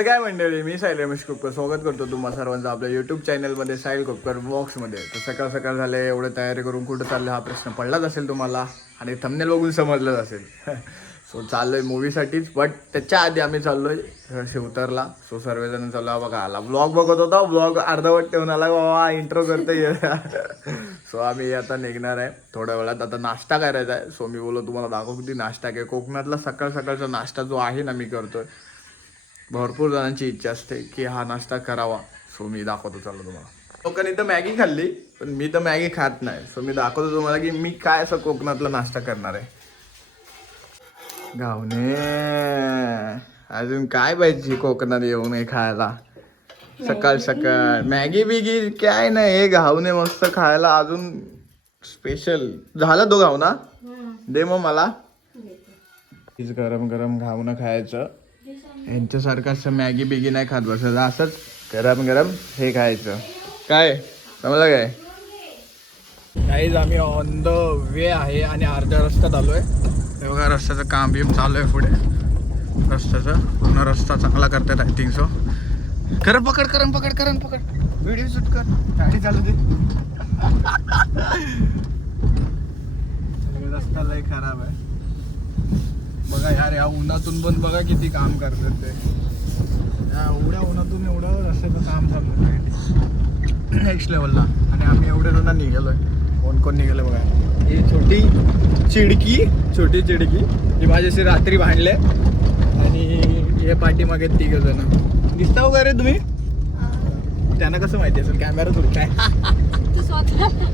तर काय मंडळी, मी साहिल रमेश कोपकर स्वागत करतो तुम्हा सर्वांचं आपल्या यूट्यूब चॅनलमध्ये साहिल कोपकर ब्लॉग्समध्ये. तर सकाळ सकाळ झाले, एवढं तयारी करून कुठं चाललं हा प्रश्न पडलाच असेल तुम्हाला आणि थंबनेल बघून समजलंच असेल. सो चाललोय मूवीसाठीच, बट त्याच्या आधी आम्ही चाललोय शिवतरला. सो सर्वजण चाललो बघा. आला ब्लॉग बघत होता, ब्लॉग अर्धवट ठेवून आला बाबा, इंट्रो करतोय. सो आम्ही आता निघणार आहे थोड्या वेळात. आता नाश्ता करायचा आहे. सो मी बोललो तुम्हाला दाखवतो की नाश्ता काय. कोकणातला सकाळ सकाळचा नाश्ता जो आहे ना मी करतोय. भरपूर जणांची इच्छा असते की हा नाश्ता करावा. सो मी दाखवतो चाललो तुम्हाला. लोकांनी तर मॅगी खाल्ली, पण मी तर मॅगी खात नाही. सो मी दाखवतो तुम्हाला की मी काय असं कोकणातला नाश्ता करणार आहे. गावणे अजून काय पाहिजे कोकणात येऊन हे खायला. सकाळ सकाळ मॅगी बिगी काय नाही, हे घावणे मस्त खायला. अजून स्पेशल झालं तो घावना दे मग मला. गरम गरम घावणं खायचं. यांच्यासारखं असं मॅगी बिगी नाही खात बसायचं, असंच गरम गरम हे खायचं. काय समजलं काय? काहीच आम्ही ऑन द वे आहे आणि अर्ध्या रस्त्यात आलोय. हे बघा रस्त्याचं काम बिम चालू आहे पुढे. रस्त्याचं पूर्ण रस्ता चांगला करतात आय थिंक सो. करम पकड करम पकड करम पकड, व्हिडिओ शूट कर, गाडी चालू दे. रस्ता लय खराब आहे बघा यार. या उन्हातून पण बघा किती काम करतात ते. या एवढ्या उन्हातून एवढं रस्त्याचं काम चालू आहे नेक्स्ट लेवलला. आणि आम्ही एवढे जण निघालोय. कोण कोण निघालं बघा. ही छोटी चिडकी ही माझ्याशी रात्री भांडले. आणि हे पाठीमागे 3 जण दिसता वगैरे तुम्ही. त्यांना कसं माहिती असेल कॅमेरा तुला काय.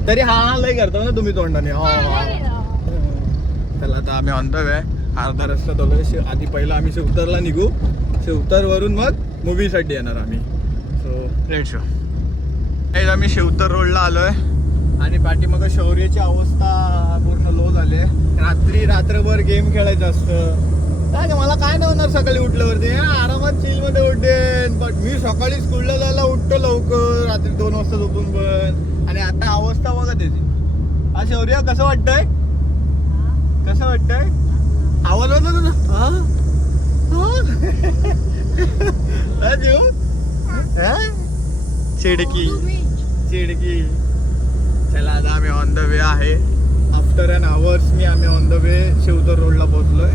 तरी हा लय करतो ना तुम्ही तोंडाने. चला आता आम्ही ऑन द वे. अर्धा रस्ता चालू. आधी पहिला आम्ही शिवतरला निघू. शिवतरवरून मग मूवीसाठी येणार आम्ही. So let's show. आम्ही शिवतर रोडला आलोय आणि पाठीमागं शौर्याची अवस्था पूर्ण लो झाली आहे. रात्रभर गेम खेळायचं असतं. काय मला काय नाही होणार सकाळी उठल्यावरती. आरामात चिलमध्ये उठेन. बट मी सकाळी स्कूलला जायला उठतो लवकर, रात्री 2 वाजता झोपून पण. आणि आता अवस्था बघा त्याची. हा शौर्य कसं वाटतंय? कसं वाटतंय? आवाज वाटला तुझा? चिडकी. चला आता आम्ही ऑन द वे आहे. आफ्टर अन आवर्स आम्ही ऑन द वे शिवतर रोडला पोहोचलोय.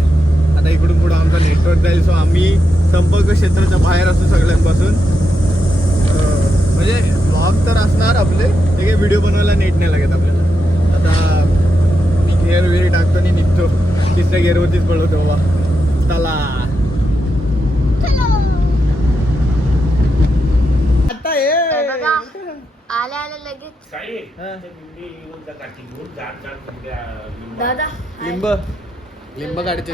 आता इकडून पुढे आमचा नेटवर्क जाईल. सो आम्ही संपर्क क्षेत्राच्या बाहेर असू सगळ्यांपासून. म्हणजे व्लॉग तर असणार आपले, ते काही व्हिडिओ बनवायला नेट नाही लागत आपल्याला. आता मी गेअर वगैरे टाकतो आणि निघतो. 3ऱ्या गेअरवरतीच पळवतो बाबा. चला आता आले आले लगेच. दादा लिंब काढते.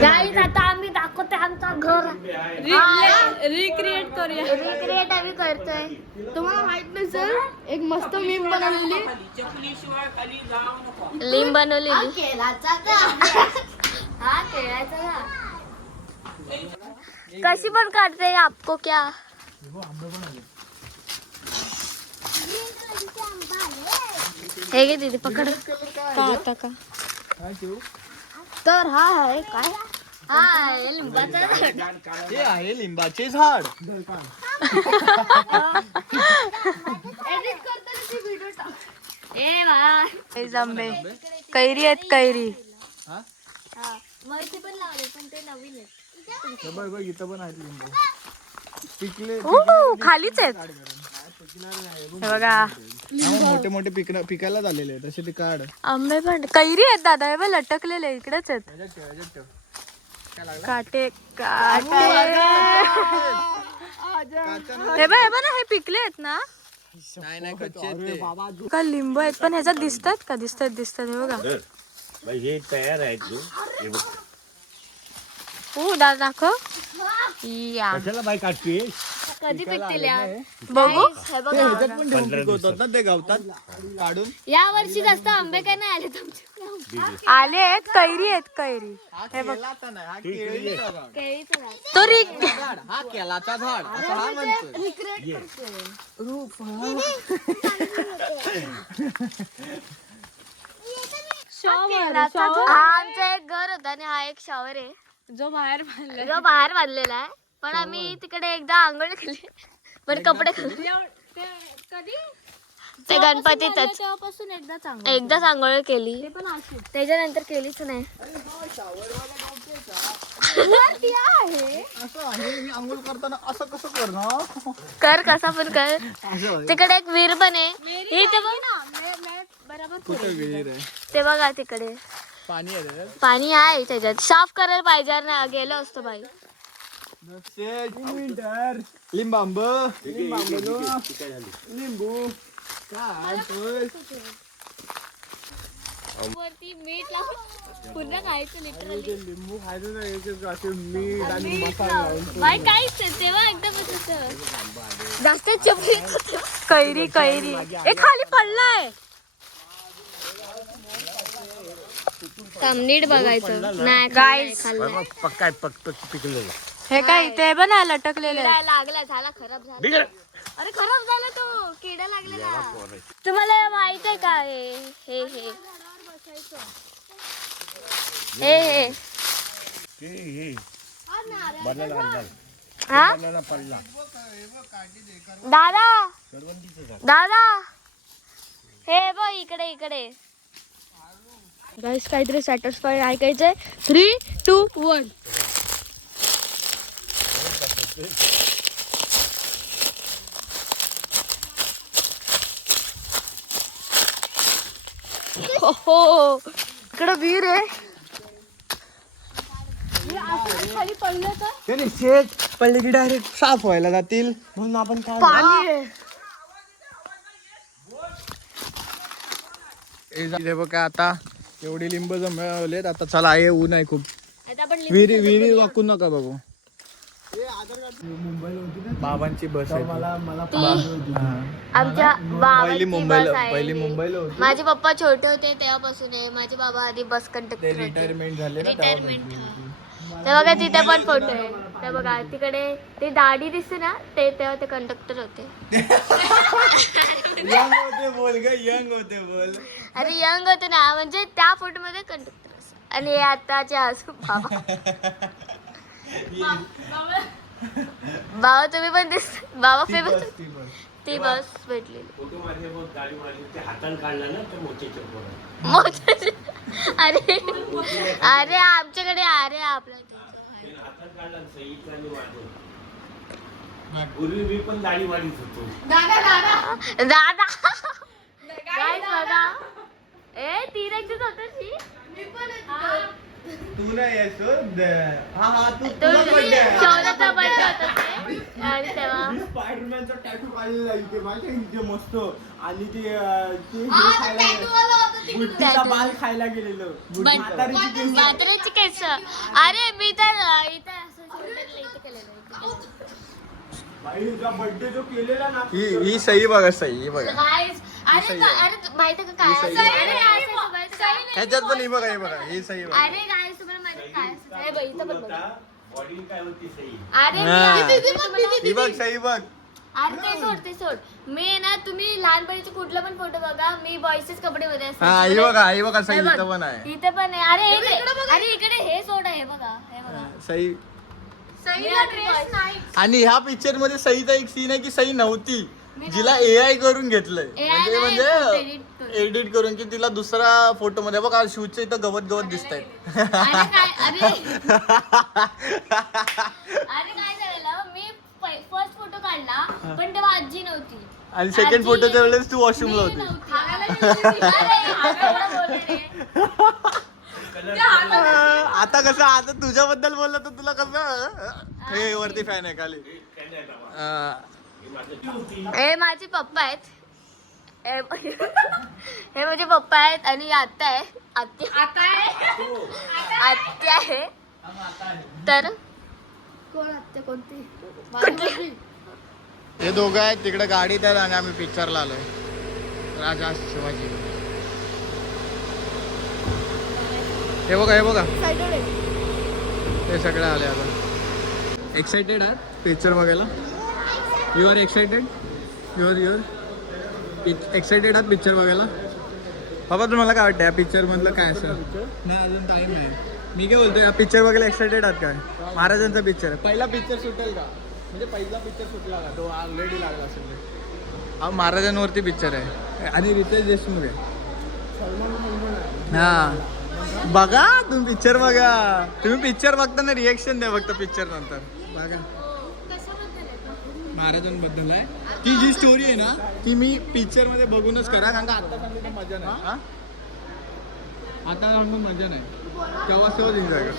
गाईज आता आम्ही दाखवते आमचं घर. रिक्रिएट आम्ही करतोय. तुम्हाला माहित नाही सर, एक मस्त मीम बनवलेली. लिंब बनवलेली. हा खेळायचा कशी पण काढते आपको क्या. हे घे दीदी पकड. आता का तर हा आहे काय. हा आहे लिंबाचं झाड. हे आहे लिंबाचे झाड. जांभे कैरी आहेत कैरी. मैत्री पण लावले पण ते नवीन आहेत. बघ इथं पण आहेत लिंब पिकले. खालीच आहेत बघा. मोठे मोठे पिकायला झालेले आहेत तसे ते काढ. आंबे पण कैरी आहेत दादा. हे बघ लटकलेले इकडेच आहेत. काटे काटे हे बघ ना, हे पिकले आहेत ना. नाही कच्चे का लिंब आहेत पण ह्याच्यात दिसतात का. दिसतात हे बघा. हे तयार आहेत. दादा दाखव. कशाला बाई काढते. कधी पिकतील बघू. पिकवतात ना ते गावतात काढून. या वर्षी जास्त आंबे काय नाही आले तुमचे. आले आहेत कैरी आहेत कैरी. हे बघ तो हा केलाचा झाड असं हा म्हणतो. आमचं एक घर होतं आणि हा एक शॉवर आहे जो बाहेर बांधलाय. जो बाहेर बांधलेला आहे. पण आम्ही तिकडे एकदा आंघोळ केली पण कपडे घालून. कधी ते गणपतीतच तेव्हापासून एकदाच आंघोळ केली पण अशी त्याच्यानंतर केलीच नाही. असं आहे मी आंघोळ करताना असं कसं करणार. कर कसा पण कर. तिकडे एक विहीर पण आहे. ही ते बघ बरोबर कुठे विहीर आहे. ते बघा तिकडे पाणी आहे रे. पाणी आहे त्याच्यात. साफ करायला पाहिजे ना गेलो असतो बाई. लिंबांब लिंबू वरती मीठ लावून पूर्ण खायचं लिटरली. लिंबू खायचं ना याचे मीठ आणि मसाला लावून. बाई काहीच तेव्हा एकदम असं जास्त चपली. कैरी कैरी ए खाली पडलाय. नीट बघायचं नाही Guys. खाल्लं. पक्का पक्क पिकलेलं. हे काय ते पण आहे लटकलेले. किडा लागला झाला खराब झाला. बिगर. अरे खराब झाला तो किडा लागलेला. तुम्हाला माहित आहे का हे हे हे हे हे हा दादा दादा हे बघ इकडे इकडे. गाईस काहीतरी सॅटिस्फाईड ऐकायचंय. 3, 2, 1. हो इकडं विहीर आहे. खाली पडलं तर त्याने शेत पडले की डायरेक्ट साफ व्हायला जातील म्हणून आपण काय पाणी आहे. इथे बघा आता एवढी लिंब जमवलेत. आता चला आहे ऊन आहे खूप. आता आपण विहिरी वाकू नका बघू. बाबांची बस आहे आमच्या पहिली बाबांची मुंबईला बस आहे. पहिली मुंबईला होती. माझे पप्पा छोटे होते तेव्हापासून आहे. माझे बाबा आधी बस ते कंडक्टर होते. रिटायरमेंट झाले ना रिटायरमेंट. ते बघा तिथे पण फोटो आहे. ते बघा तिकडे ते दाढी दिसते ना ते तेव्हा ते कंडक्टर होते. यंग होते बोल ग यंग होते बोल. अरे यंग होते ना म्हणजे त्या फोटो मध्ये कंडक्टर आणि हे आताचे आजू बाबा. बाबा तुम्ही पण दिस बाबा फेमस ती बस भेटली. फोटो माझे बघ गाडी वाली ते हाताने काढला ना तर मोठ्याचे पोरं. मोठे अरे अरे आमच्याकडे अरे आपल्या ते हाताने काढला सईचा आणि वाजव. पूर्वी मी पण दाढी वाढीत होतो. दादा काय बघा ए तीन एकच होत ती. तू नाही येतो हा तू शौर्याचा बर्थडे होता ते आणि तेव्हा स्पायडरमॅनचा टॅटू काढलेला इथे माहिती इथे मस्त. आणि ते बुद्धीचा बाल खायला गेलेलो. म्हाताऱ्याची केस. अरे मी तर इथे असं इथे केलेलं. बर्थडे जो केलेला ना ही सही बघा सही बघा. अरे माहिती का काय ह्याच्यात पण ही बघा ही बघा ही सही बघा. अरे काय तुम्हाला माहिती काय हे बघ इथं पण बघ. बॉडी काय होती सई. अरे ही बघ सही बघ. अरे ते सोड मी ना तुम्ही लहानपणीचे कुठला पण फोटो बघा मी बॉयसेच कपडे मध्ये असते. हा ही बघा सही इथं पण आहे. इथे पण आहे. अरे इकडे हे सोड आहे बघा हे बघा सही. सईला ड्रेस नाही. आणि ह्या पिक्चर मध्ये सईचा एक सीन आहे की सई नव्हती जिला AI करून घेतलंय. म्हणजे एडिट करून की तिला दुसरा फोटो मध्ये बघा शूटच्या इथं गवत गवत दिसतंय. अरे काय झालेलं मी फर्स्ट फोटो काढला पण तेव्हा आजी नव्हती. आणि सेकंड फोटोच्या वेळेस तू वॉशरूमला होती. आता कसं आता तुझ्याबद्दल बोललं तर तुला कसं हे वरती फॅन आहे खाली. हे माझे पप्पा आहेत. हे माझे पप्पा आहेत आणि आत्या आहे. आत्या आहे तर कोण आत्या कोणती कुठली? हे दोघं आहेत तिकडे गाडीत आहेत आणि आम्ही पिक्चरला आलोय. राजा शिवाजी. हे बघा हे सगळे आले आता. एक्साइटेड आहात पिक्चर बघायला. You are excited your excited आहात पिक्चर बघायला. बाबा तुम्हाला काय वाटतं या पिक्चर मधलं काय असं. नाही अजून टाइम आहे. मी काय बोलतो या पिक्चर बघायला एक्साइटेड आहात काय? महाराजांचा पिक्चर पहिला पिक्चर सुटेल का? म्हणजे पहिला पिक्चर सुटला का? तो ऑलरेडी लागला असेल ते. हा महाराजांवरती पिक्चर आहे आणि रितेश देशमुख आहे. हा बघा तुम्ही पिक्चर बघा. तुम्ही पिक्चर बघताना रिएक्शन द्या फक्त पिक्चर नंतर बघा. महाराजांबद्दल आहे ती जी स्टोरी आहे ना ती मी पिक्चर मध्ये बघूनच करा कारण का आता सांगून मजा नाही. हा? आता सांगून मजा नाही तेव्हा सहज एन्जॉय कर.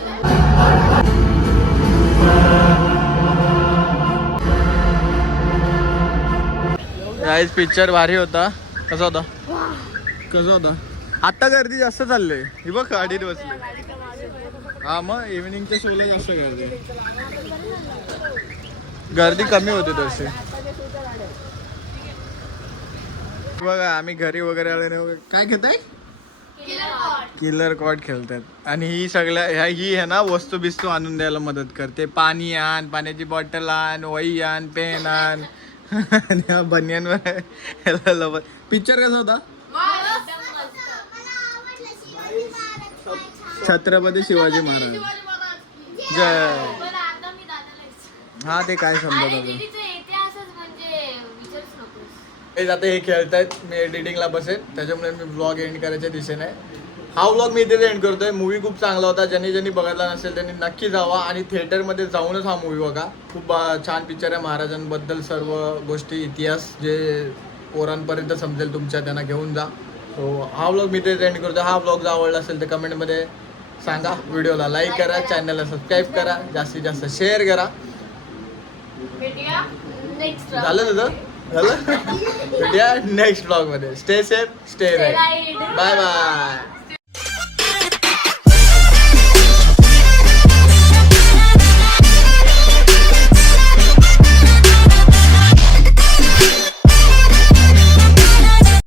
गाईस पिक्चर भारी होता. कसा होता? कसा होता? आता गर्दी जास्त चालली ही बघ गाडीत बसली. हा मग इव्हिनिंगच्या शोला जास्त गर्दी कमी होती तशी. बघा आम्ही घरी वगैरे आले काय घेताय? किलर कॉड खेळतात आणि ही सगळ्या ही आहे ना वस्तू बिस्तू आणून द्यायला मदत करते. पाणी आण, पाण्याची बॉटल आण, वही आण, पेन आण आणि हा बनियनवर. पिक्चर कसा होता? छत्रपती शिवाजी महाराज जय. हा ते काय समजत आता हे खेळतायत. मी एडिटिंगला बसेल त्याच्यामुळे मी ब्लॉग एंड करायच्या दिशेने. हा ब्लॉग मी इथेच एंड करतोय. मूवी खूप चांगला होता. ज्यांनी बघितला नसेल त्यांनी नक्की जावा आणि थिएटरमध्ये जाऊनच हा मूवी बघा. खूप छान पिक्चर आहे. महाराजांबद्दल सर्व गोष्टी इतिहास जे पोरांपर्यंत समजेल तुमच्या त्यांना घेऊन जा. सो हा ब्लॉग मी इथेच एंड करतो. हा ब्लॉग जर आवडला असेल तर कमेंटमध्ये सांगा. व्हिडिओला लाईक करा, चॅनलला सबस्क्राईब करा, जास्तीत जास्त शेअर करा. झालं तुझं? झालं? भेटूया नेक्स्ट ब्लॉग मध्ये. Stay safe, stay right. Bye bye.